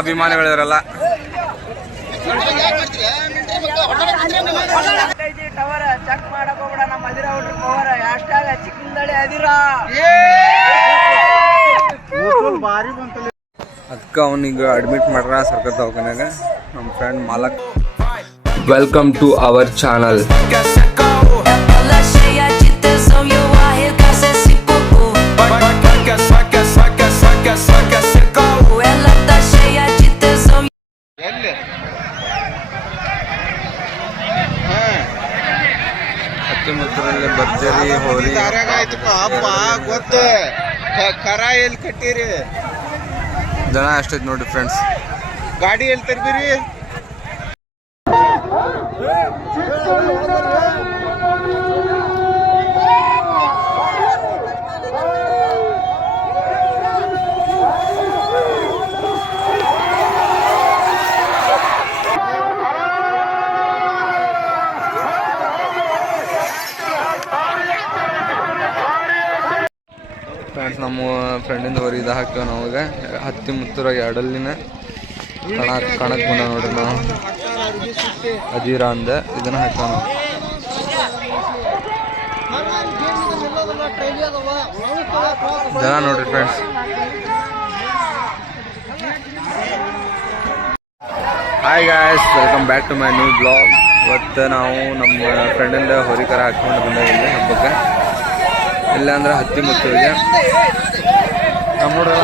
ಅಭಿಮಾನಿಗಳಿರಲ್ಲ tower check ಮಾಡಕ್ ಹೋಗ್ಬೇಡ. ನಮ್ಮ ಅದಿರ ಹುಡ್ರ ಪವರ್ ಅಷ್ಟಾಗ ಚಿಕ್ಕಂದಳಿ ಅದಿರ ಅದಕ್ಕೆ ಅವನಿಗೆ ಅಡ್ಮಿಟ್ ಮಾಡ್ರ ಸರ್ಕಾರ ದವಾಖಾನ್ಯಾಗ. ನಮ್ಮ ಫ್ರೆಂಡ್ ಮಾಲಕ್. Welcome to our channel. ಹತ್ತಿಮುತ್ತರಲ್ಲಿ ಭರ್ಜರಿ ಹೋರಿ ಹಬ್ಬ ಗೊತ್ತು. ಕರ ಎಲ್ಲಿ ಕಟ್ಟಿರಿ, ಜನ ಅಷ್ಟೈತಿ ನೋಡಿ ಫ್ರೆಂಡ್ಸ್. ಗಾಡಿ ಎಲ್ಲಿ ತರ್ಬಿರಿ? ಫ್ರೆಂಡ್ಸ್, ನಮ್ಮ ಫ್ರೆಂಡಿಂದ ಹೊರ ಇದು ಹಾಕ್ತೇವೆ ನಾವಾಗ. ಹತ್ತಿಮುತ್ತೂರಾಗ ಎರಡಲ್ಲಿನ ಕಣಕ್ ಬಂದ ನೋಡ್ರಿ. ನಾವು ಅದಿರ ಅಂದ ಇದನ್ನ ಹಾಕ್ತೇವೆ ನಾವು. ಜನ ನೋಡ್ರಿ friends. Hi guys, welcome back to my new blog. ಇವತ್ತು ನಾವು ನಮ್ಮ ಫ್ರೆಂಡಿಂದ ಹೊರಿಕರ ಹಾಕ್ಕೊಂಡು ಬಂದಾಗಿಲ್ಲ ಹಬ್ಬಕ್ಕೆ. ಇಲ್ಲ ಅಂದ್ರೆ ಹತ್ತಿಮುತ್ತೂರಿಗೆ ನಮ್ಮ ನೋಡ್ರಿ.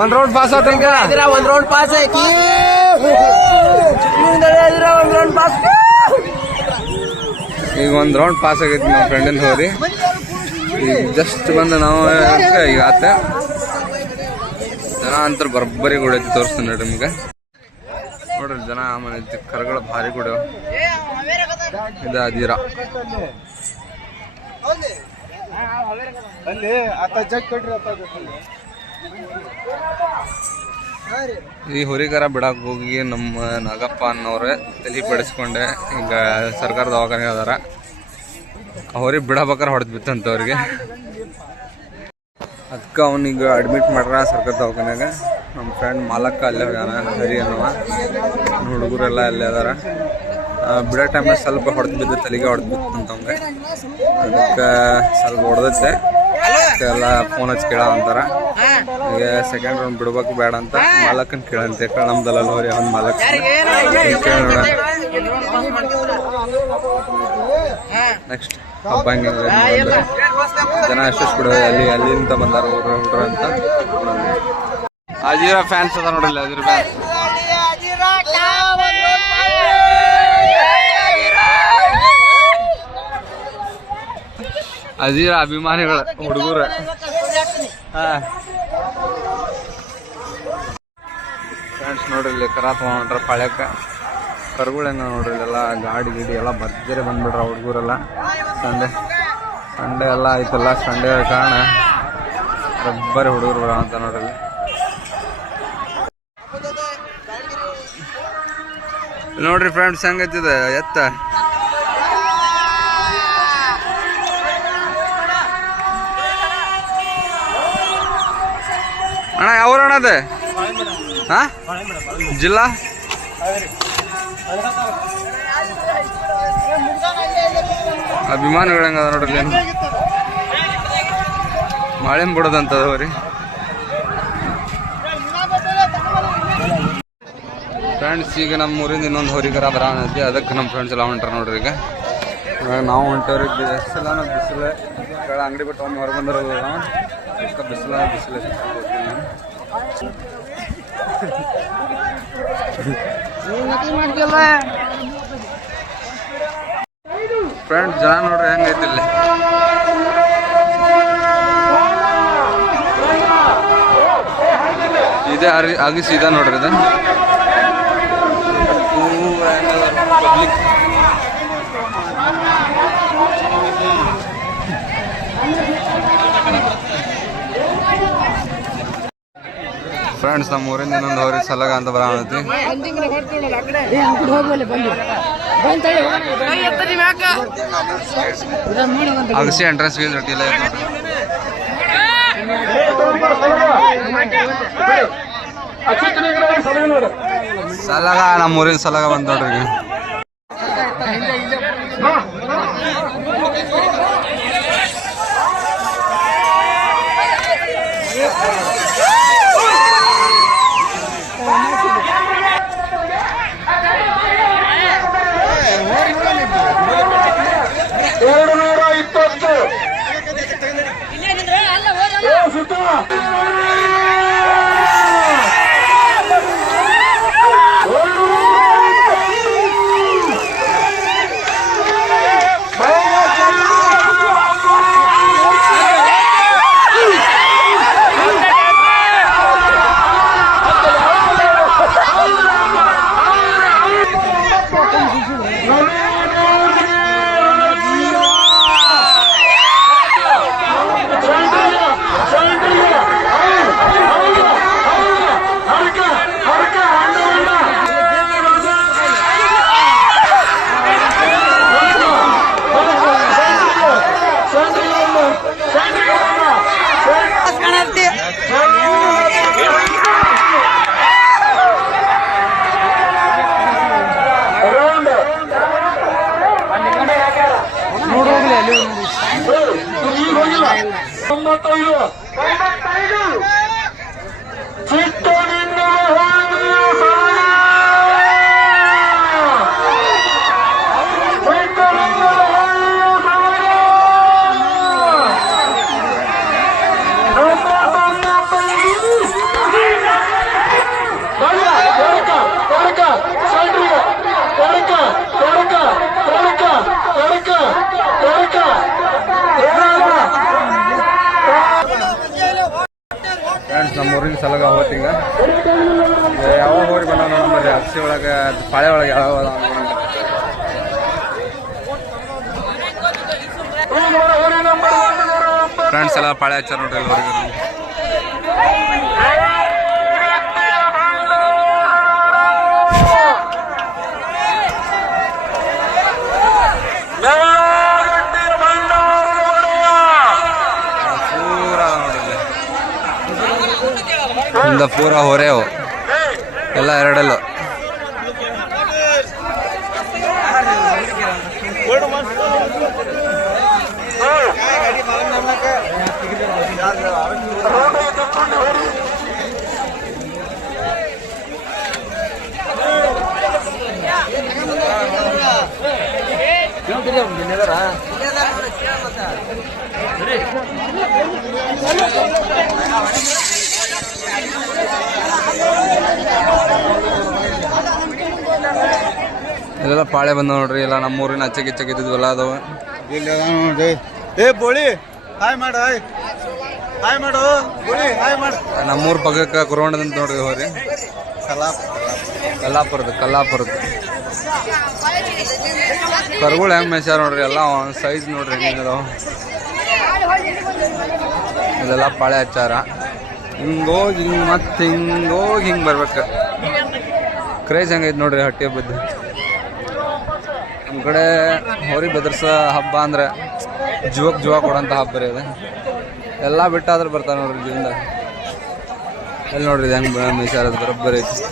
ಒಂದ್ ರೌಂಡ್ ಪಾಸ್ ಆತಲ್ಗ? ಒಂದ್ ರೌಂಡ್ ಪಾಸ್ ಐತಿ. ಒಂದ್ ರೌಂಡ್ ಪಾಸ್. ಈಗ ಒಂದ್ ರೌಂಡ್ ಪಾಸ್ ಆಗೈತಿ ನಮ್ಮ ಫ್ರೆಂಡಿಂದ ಹೋರಿ. ಈಗ ಜಸ್ಟ್ ಬಂದು ನಾವು ಈಗ ಆತ ಜನ ಅಂತರ ಬರ್ಬರಿ ಗುಡೈತಿ. ತೋರಿಸ್ತೀನಿ ನೋಡ್ರಿ ನಿಮ್ಗೆ. ನೋಡ್ರಿ ಜನ ಆಮೇಲೆ ಕರಗಳ ಭಾರಿ ಗುಡ. ಇದು ಅದಿರ. ಈ ಹೊರಿಕರ ಬಿಡಕ್ ಹೋಗಿ ನಮ್ಮ ನಾಗಪ್ಪ ಅನ್ನೋರೆ ತಲೆ ಪಡಿಸ್ಕೊಂಡೆ ಈಗ ಸರ್ಕಾರ ದವಾಖಾನೆ ಅದಾರ. ಹೊರಿ ಬಿಡಬೇಕಾರೆ ಹೊಡೆದ್ ಬಿತ್ತಂತ ಅವ್ರಿಗೆ. ಅದಕ್ಕೆ ಅವನಿಗೆ ಅಡ್ಮಿಟ್ ಮಾಡ್ರ ಸರ್ಕಾರ ದವಾಖಾನ್ಯಾಗ. ನಮ್ಮ ಫ್ರೆಂಡ್ ಮಾಲಕ್ಕ ಅಲ್ಲೇ ಹೋಗ್ಯಾನ, ಹರಿ ಅನ್ನುವ. ಹುಡುಗರೆಲ್ಲ ಅಲ್ಲೇ ಅದಾರ. ಬಿಡೋ ಟೈಮ್ನಾಗ ಸ್ವಲ್ಪ ಹೊಡೆದು ಬಿದ್ದು, ತಲೆಗೆ ಹೊಡೆದು ಬಿತ್ತಂತ ಅವಂಗೆ. ಅದಕ್ಕೆ ಸ್ವಲ್ಪ ಹೊಡೆದತ್ತೆ. ಎಲ್ಲ ಫೋನ್ ಹಚ್ಚಿ ಕೇಳ ಅಂತಾರ. ಈಗ ಸೆಕೆಂಡ್ ರೌಂಡ್ ಬಿಡ್ಬೇಕು ಬೇಡ ಅಂತ ಮಾಲಕ್ಕನ್ ಕೇಳಂತೆ. ನಮ್ದಲ್ಲ ಹೋರಿ ಅವ್ನ ಮಾಲಕ್ ಕೇಳ ನೋಡ. ನೆಕ್ಸ್ಟ್ ಹಬ್ಬ ಹಂಗೆ ಜನ ಎಷ್ಟೆಷ್ಟು ಬಿಡ ಅಲ್ಲಿಂದ ಬಂದಾರ ಹುಡ್ರ ಅಂತ. ಅಜೀರ ಫ್ಯಾನ್ಸ್ ಅದ ನೋಡಿಲ್ಲ. ಅಜೀರ ಫ್ಯಾನ್ಸ್ ಅಜೀರ ಅಭಿಮಾನಿಗಳ ಹುಡುಗರ. ಫ್ರೆಂಡ್ಸ್ ನೋಡ್ರಿ, ಇಲ್ಲಿ ಕರ ತಗೊಂಡ್ರ ಪಾಳ್ಯಕ್ಕ. ಕರುಗಳು ಹೆಂಗ ನೋಡ್ರಿ, ಎಲ್ಲ ಗಾಡಿ ಗಿಡಿ ಎಲ್ಲ ಭರ್ಜರಿ ಬಂದ್ಬಿಡ್ರ ಹುಡುಗರೆಲ್ಲ. ಸಂಡೆ ಎಲ್ಲ ಆಯ್ತಲ್ಲ, ಸಂಡೇ ಕಾರಣ ರಬ್ಬರಿ ಹುಡುಗರು ಬರ ಅಂತ ನೋಡ್ರಿ. ನೋಡ್ರಿ ಫ್ರೆಂಡ್ಸ್ ಹೆಂಗೈತಿದೆ ಎತ್ತ. ಅಣ್ಣ ಯಾವ್ರ ಅಣ್ಣದೆ? ಹಾ, ಜಿಲ್ಲಾ ಅಭಿಮಾನಿಗಳು ಹೆಂಗದ ನೋಡ್ರಿ. ಏನು ಮಳೆ ಬಿಡೋದಂತದ ಅವ್ರಿ. ಫ್ರೆಂಡ್ಸ್, ಈಗ ನಮ್ಮ ಊರಿಂದ ಇನ್ನೊಂದು ಹೊರಿಕರ ಬರತಿ. ಅದಕ್ಕೆ ನಮ್ಮ ಫ್ರೆಂಡ್ಸ್ ಎಲ್ಲ ಹೊಂಟಾರ ನೋಡ್ರಿ. ಈಗ ನಾವು ಹೊಂಟವ್ರಿ. ಬಿಸಿಲನ ಬಿಸಿಲು. ಅಂಗಡಿ ಬಿಟ್ಟು ಒಮ್ಮೆ ಹೊರ ಬಂದಿರೋದು. ಅದಕ್ಕೆ ಬಿಸಿಲು ಫ್ರೆಂಡ್ಸ್, ಜನ ನೋಡ್ರಿ ಹೆಂಗೈತಿ ಇಲ್ಲಿ. ಇದೇ ಆಗಿ ಸೀದಾ ನೋಡ್ರಿ. ಇದು ಪಬ್ಲಿಕ್. ಫ್ರೆಂಡ್ಸ್ ನಮ್ಮ ಊರಿಂದ ಇನ್ನೊಂದು ಹೋರಿ ಸಲಗ ಅಂತ ಬರತೈತಿ. ಅಗಸಿ ಎಂಟ್ರೆನ್ಸ್ ಫೀಸ್ ರಟ್ಟಿಲ್ಲ. ಸಲಗ ನಮ್ಮ ಊರಿನ ಸಲಗ ಬಂತ ನೋಡ್ರಿ. ಫ್ರೆಂಡ್ಸ್ ನಮ್ಮ ಊರಿನ ಸಲಗ ಹೋಗ್ತಿಂಗ ಯಾವಾಗ ಹೋಗಿ ಬಂದ ನಮ್ಮಲ್ಲಿ ಅಕ್ಷಿ ಒಳಗೆ ಪಾಳೆ ಒಳಗೆ ಯಾವ ಫ್ರೆಂಡ್ಸ್ ಎಲ್ಲ ಪಾಳೆ ಹಚ್ಚಾರ ನೋಡ್ರಿ ಹೊರಗೆ. ಪೂರ ಹೊರೆವು ಎಲ್ಲ ಎರಡಲ್ಲ. ಇಲ್ಲೆಲ್ಲ ಪಾಳೆ ಬಂದ ನೋಡ್ರಿ. ಎಲ್ಲ ನಮ್ಮೂರಿನ ಅಚ್ಚಗಿಚ್ಚಗಿದ್ವಲ್ಲ ಅದಾವ. ಏ ಬೋಳಿ ಹಾಯ್ ಮಾಡು, ಹಾಯ್ ಮಾಡು ಬೋಳಿ, ಹಾಯ್ ಮಾಡು. ನಮ್ಮೂರ್ ಪಕ್ಕಕ್ಕೆ ಕುರುವಂಡದಂತ ನೋಡ್ರಿ ಹೋರಿ. ಕಲ್ಲಾಪುರದ್ದು ಕರುಗಳು ಹೆಂಗ್ ಮೇಯ್ಸ್ಯಾರ ನೋಡ್ರಿ. ಎಲ್ಲ ಸೈಜ್ ನೋಡ್ರಿ ಹೆಂಗಿದಾವ. ಇದೆಲ್ಲ ಪಾಳೆ ಹಚ್ಚಾರ. ಹಿಂಗೋಗಿ ಮತ್ತೆ ಹಿಂಗೋಗಿ ಹಿಂಗೆ ಬರ್ಬೇಕು. ಕ್ರೇಜ್ ಹೆಂಗೈತೆ ನೋಡ್ರಿ ಹಟ್ಟಿ ಹಬ್ಬದ್ದು. ನಮ್ಮ ಕಡೆ ಹೋರಿ ಬೆದರ್ಸ ಹಬ್ಬ ಅಂದ್ರೆ ಜೀವ ಕೊಡೋಂಥ ಹಬ್ಬ ರೀ ಅದು. ಎಲ್ಲ ಬಿಟ್ಟಾದ್ರೆ ಬರ್ತಾರೆ ನೋಡ್ರಿ ಜೀವನದಾಗ. ಎಲ್ಲಿ ನೋಡ್ರಿ ಇದು ಹೆಂಗೆ ಮೇಯ್ಸಾರದು ಬರೋಬ್ಬರಿ ಐತಿ.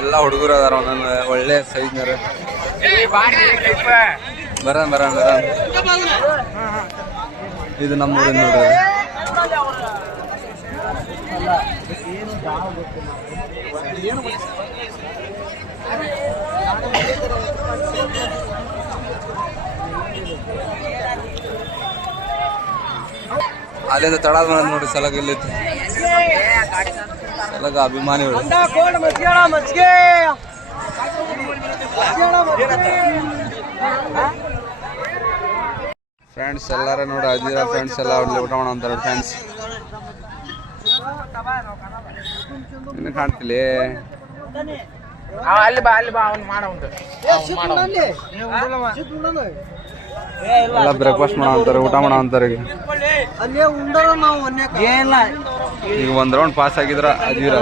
ಎಲ್ಲ ಹುಡುಗರು ಅದಾರ ಒಂದೊಂದು ಒಳ್ಳೆ ಸೈಜ್ನಾರ. ಬರ ಇದು ನಮ್ಮ ಊರಿನ ನೋಡ್ರಿ. ಅಲ್ಲಿಂದ ತಡಾದ ಬಂದ್ ನೋಡ್ರಿ ಸಲಗ ಇಲ್ಲೈತಿ. ಸಲಗ ಅಭಿಮಾನಿಗಳು ಫ್ರೆಂಡ್ಸ್ ಎಲ್ಲಾರ ನೋಡಿ ಅದಿರ ಫ್ರೆಂಡ್ಸ್ ಎಲ್ಲ ಅವ್ರಲ್ಲಿ ಊಟ ಮಾಡೋಣ ಅಂತಾರೆ ಫ್ರೆಂಡ್ಸ್. ಇನ್ನು ಕಾಣ್ತಿಲ್ಲ ಅಲ್ಲಿ ಬಾ ಅವ್ನು ಮಾಡ ಎಲ್ಲ ಬ್ರೇಕ್ಫಾಸ್ಟ್ ಮಾಡೋ ಅಂತಾರೆ, ಊಟ ಮಾಡೋ ಅಂತಾರೆ. ಈಗ ಒಂದ್ ರೌಂಡ್ ಪಾಸ್ ಆಗಿದ್ರ ಅದಿರ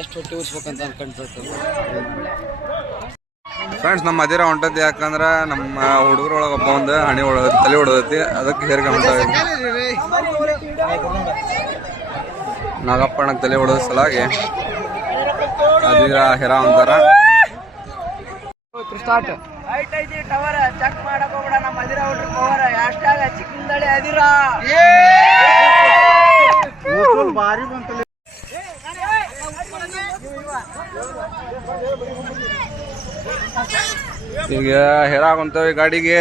ಎಷ್ಟು ಹೊಟ್ಟೆ ಉರ್ಸ್ಬೇಕಂತ ಅನ್ಕೊಂತ ಫ್ರೆಂಡ್ಸ್. ನಮ್ಮ ಅದಿರ ಹೊಂಟತಿ, ಯಾಕಂದ್ರೆ ನಮ್ಮ ಹುಡುಗರೊಳಗೆ ಒಬ್ಬ ಒಂದು ಹಣಿ ತಲೆ ಹೊಡೆದೈತಿ, ಅದಕ್ಕೆ ಹೇರ್ಗೆ ಹೊಂಟೈತಿ. ನಾಗಪ್ಪಣ್ಣ ತಲೆ ಹೊಡೆದ ಸಲಾಗಿ ಅದಿರ ಹೆರ ಅಂತಾರ. ಟವರ್ ಚೆಕ್ ಮಾಡಕ್ ಹೋಗ್ಬೇಡ, ನಮ್ಮ ಅದಿರ ಹುಡ್ರ ಪವರ್ ಅಷ್ಟಾಗ ಚಿಕ್ಕಂದಳಿ ಅದಿರ ಭಾರಿ ಬಂತಲ್ಲ. ಈಗ ಹೆರಾಗುಂತವೆ ಗಾಡಿಗೆ.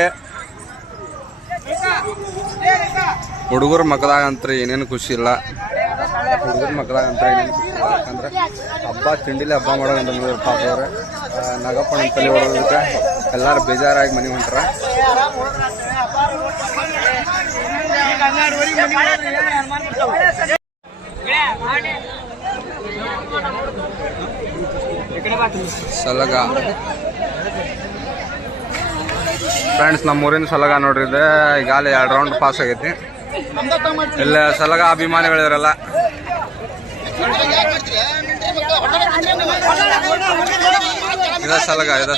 ಹುಡುಗರ ಮಕ್ಕದಾಗ ಅಂತ ಏನೇನು ಖುಷಿ ಇಲ್ಲ, ಹುಡುಗರ ಮಕ್ಕದಾಗ ಅಂತ ಏನೇನು ಖುಷಿ ಇಲ್ಲ. ಯಾಕಂದ್ರೆ ಹಬ್ಬ ತಿಂಡಿಲಿ ಹಬ್ಬ ಮಾಡೋದು ಪಾಪ ಅವ್ರೆ. ನಾಗಪ್ಪನ ತಲೆ ಹೊಡೋದಕ್ಕೆ ಎಲ್ಲಾರು ಬೇಜಾರಾಗಿ ಮನೆಗೆ ಹೊಂಟ್ರ. ಸಲಗ ಫ್ರೆಂಡ್ಸ್, ನಮ್ಮೂರಿನ ಸಲಗ ನೋಡ್ರಿ, ಇದೆ ಈಗಾಗಲೇ 2 ರೌಂಡ್ ಪಾಸ್ ಆಗೈತಿ. ಇಲ್ಲ ಸಲಗ ಅಭಿಮಾನಿಗಳಿರಲ್ಲ. ಇದ ಸಲಗ ಇದ.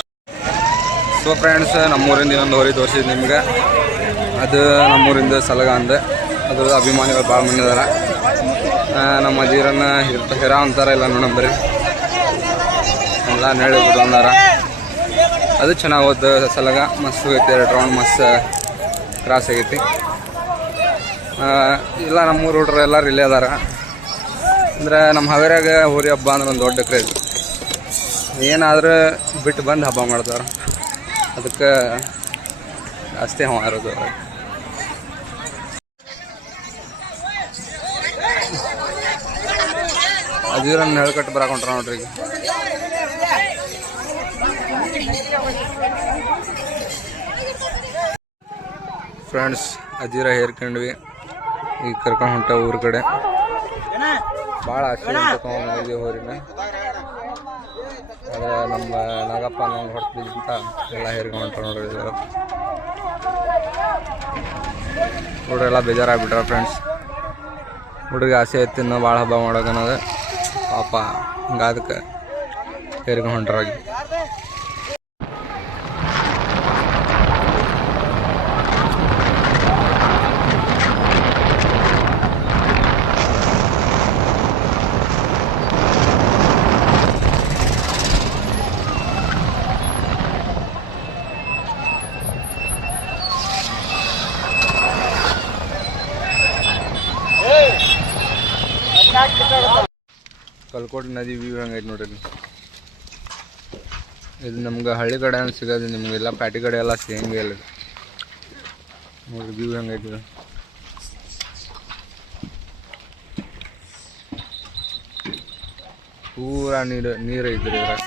ಸೊ ಫ್ರೆಂಡ್ಸ್, ನಮ್ಮೂರಿಂದ ಇನ್ನೊಂದು ಹೊರಿ ತೋರಿಸಿದ್ ನಿಮ್ಗೆ, ಅದು ನಮ್ಮೂರಿಂದ ಸಲಗ ಅಂದೆ. ಅದ್ರ ಅಭಿಮಾನಿಗಳು ಭಾಳ ಮಂದಿ ಇದಾರ. ನಮ್ಮ ಅಜೀರನ್ನ ಹೆರ ಅಂತಾರ, ಇಲ್ಲ ನೋಡಂಬರಿ ಎಲ್ಲ ನೆಳಿ ಬಿಡೋದಾರ. ಅದು ಚೆನ್ನಾಗಿ ಹೋದ ಸಲಗ, ಮಸ್ತ್ ಐತಿ. 2 ರೌಂಡ್ ಮಸ್ತ್ ಕ್ರಾಸ್ ಆಗೈತಿ. ಇಲ್ಲ ನಮ್ಮೂರು ಹುಡ್ರು ಎಲ್ಲರೂ ಇಲ್ಲೇ ಅದಾರ. ಅಂದ್ರೆ ನಮ್ಮ ಹಾವೇರಿಯಾಗ ಹೋರಿ ಹಬ್ಬ ಅಂದ್ರೆ ಒಂದು ದೊಡ್ಡ ಕ್ರೇಜ್. ಏನಾದರೂ ಬಿಟ್ಟು ಬಂದು ಹಬ್ಬ ಮಾಡ್ತಾರೆ, ಅದಕ್ಕೆ ಜಾಸ್ತಿ ಹವ ಇರೋದು. ಅಜೀರನ್ನ ಹೇಳ್ಕಟ್ಟು ಬರಾಕೊಂಡ್ರ ನೋಡ್ರಿ. ಈಗ ಫ್ರೆಂಡ್ಸ್, ಅಜೀರ ಹೇರ್ಕೊಂಡ್ವಿ, ಈಗ ಕರ್ಕೊಂಡು ಹೊಂಟ ಊರ ಕಡೆ. ಭಾಳ ಆಸೆ ತಗೊಂಡಿದ್ವಿ ಹೋರಿನ, ಆದರೆ ನಮ್ಮ ನಾಗಪ್ಪ ನಮ್ಗೆ ಹೊಡ್ತಿದ್ದಂತ ಎಲ್ಲ ಹೇರ್ಕೊಂಡು ಹೊಂಟ ನೋಡ್ರಿ. ಹುಡುಗರೆಲ್ಲ ಬೇಜಾರಾಗ್ಬಿಟ್ರ ಫ್ರೆಂಡ್ಸ್. ಹುಡುಗ ಆಸೆ ಐತಿ ಇನ್ನೂ ಭಾಳ ಹಬ್ಬ ಮಾಡೋಕನ್ನೋದು, ಪಾಪ ಹಿಂಗಾದಕ್ಕೆ ಹೇರ್ಕೊಂಡು ಹೊಂಟ್ರಾಗಿ. ಕಲ್ಕೋಟ್ ನದಿ ವ್ಯೂ ಹೆಂಗೈತೆ ನೋಡ್ರಿ. ಇದು ನಮ್ಗೆ ಹಳ್ಳಿ ಕಡೆ ಅಂತ ಸಿಗೋದು, ನಿಮಗೆಲ್ಲ ಪ್ಯಾಟಿ ಕಡೆ ಎಲ್ಲ ಸಿಗಂಗೆ ಇಲ್ಲ ನೋಡ್ರಿ. ವ್ಯೂ ಹೆಂಗೈತೆ, ಪೂರಾ ನೀರು ಐತ್ರಿ ಇದ್ರಾಗ.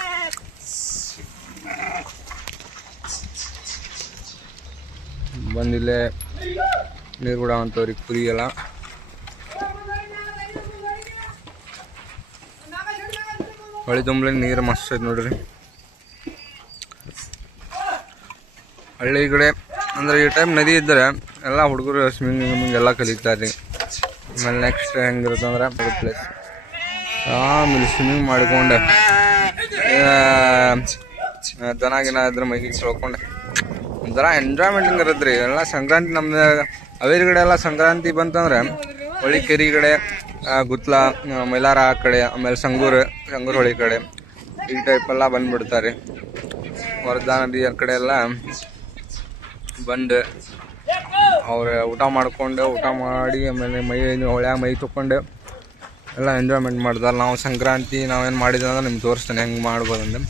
ಬಂದಿಲ್ಲೇ ನೀರು ಕೂಡ ಅಂತವ್ರಿಗೆ ಕುರಿ ಎಲ್ಲ. ಹೊಳಿ ತುಂಬಲಿ ನೀರು ಮಸ್ತ್ ಐತೆ ನೋಡ್ರಿ. ಹಳ್ಳಿ ಕಡೆ ಅಂದ್ರೆ ಈ ಟೈಮ್ ನದಿ ಇದ್ದರೆ ಎಲ್ಲ ಹುಡುಗರು ಸ್ವಿಮ್ಮಿಂಗ್ ಎಲ್ಲ ಕಲಿತಾರೆ. ಆಮೇಲೆ ನೆಕ್ಸ್ಟ್ ಹೆಂಗಿರುತ್ತೆ ಅಂದ್ರೆ ಪ್ಲೇಸ್ ಆಮೇಲೆ ಸ್ವಿಮ್ಮಿಂಗ್ ಮಾಡಿಕೊಂಡು ದನ ಗಿನ ಇದ್ರೆ ಮೈಗೆ ತೊಳ್ಕೊಂಡು ಒಂಥರ ಎಂಜಾಯ್ಮೆಂಟಿಂಗ್ ಇರುತ್ತೆ ರೀ. ಎಲ್ಲ ಸಂಕ್ರಾಂತಿ ನಮ್ದು ಹಾವೇರಿ ಕಡೆ ಎಲ್ಲ ಸಂಕ್ರಾಂತಿ ಬಂತಂದ್ರೆ ಹೊಳಿ ಕೆರೆ ಕಡೆ, ಗುತ್ಲ, ಮೈಲಾರ ಆ ಕಡೆ, ಆಮೇಲೆ ಸಂಗೂರು ಹೊಳಿ ಕಡೆ ಈ ಟೈಪೆಲ್ಲ ಬಂದುಬಿಡ್ತಾರೆ. ವರದಾ ನದಿ ಆ ಕಡೆ ಎಲ್ಲ ಬಂದು ಅವ್ರು ಊಟ ಮಾಡಿ ಆಮೇಲೆ ಹೊಳ್ಯಾಗ ಮೈ ತೊಗೊಂಡು ಎಲ್ಲ ಎಂಜಾಯ್ಮೆಂಟ್ ಮಾಡ್ತಾರೆ. ನಾವು ಸಂಕ್ರಾಂತಿ ನಾವೇನು ಮಾಡಿದ್ವಿ ಅಂದ್ರೆ ನಿಮ್ಗೆ ತೋರಿಸ್ತೇನೆ ಹೆಂಗೆ ಮಾಡ್ಬೋದಂದ್ರೆ.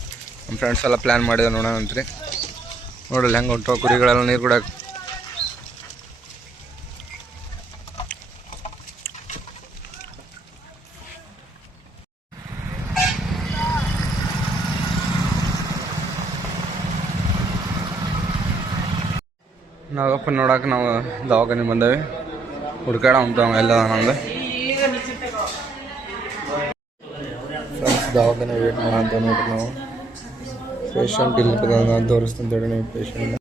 ನಮ್ಮ ಫ್ರೆಂಡ್ಸ್ ಎಲ್ಲ ಪ್ಲ್ಯಾನ್ ಮಾಡಿದೆ ನೋಡೋಣಂತ್ರಿ. ನೋಡಲ್ಲ ಹೆಂಗೆ ಹೊಂಟೋ ಕುರಿಗಳೆಲ್ಲ ನೀರು ಕುಡಿಯೋಕೆ. ನಾಗ ಶಿವಪ್ಪ ನೋಡಕ್ಕೆ ನಾವು ದವಾಖಾನೆ ಬಂದೇವಿ ಹುಡ್ಕಾಡ ಅಂತ ಎಲ್ಲ ನಮ್ದು ಫ್ರೆಂಡ್ಸ್ ದವಾಖಾನೆ ವೇಟ್ ಮಾಡಂತ ನೋಡ್ರಿ ನಾವು ಪೇಷಂಟ್ ಇಲ್ಲ ತೋರಿಸ್ತಂತೇಳಿ ನೀವು ಪೇಷಂಟ್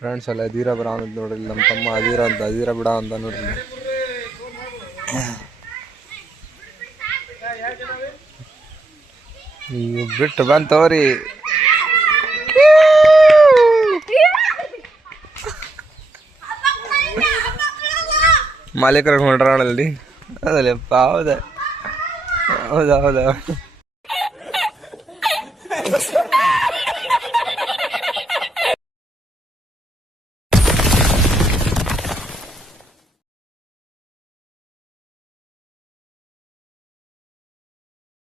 ಫ್ರೆಂಡ್ಸ್ ಎಲ್ಲ ಅಧೀರ ಬರ ಅಂತ ನೋಡ್ರಿ ನಮ್ಮ ತಮ್ಮ ಅಧೀರ ಬಿಡ ಅಂತ ನೋಡ್ರಿ ಈಗ ಬಿಟ್ಟು ಬಂತವ್ರಿ ಮಾಲೀಕರ ಹೊಂಡ್ರಾಣಲ್ಲಿ ಅದಲ್ಲಪ್ಪ ಹೌದಾ ಹೌದಾ ಹೌದಾ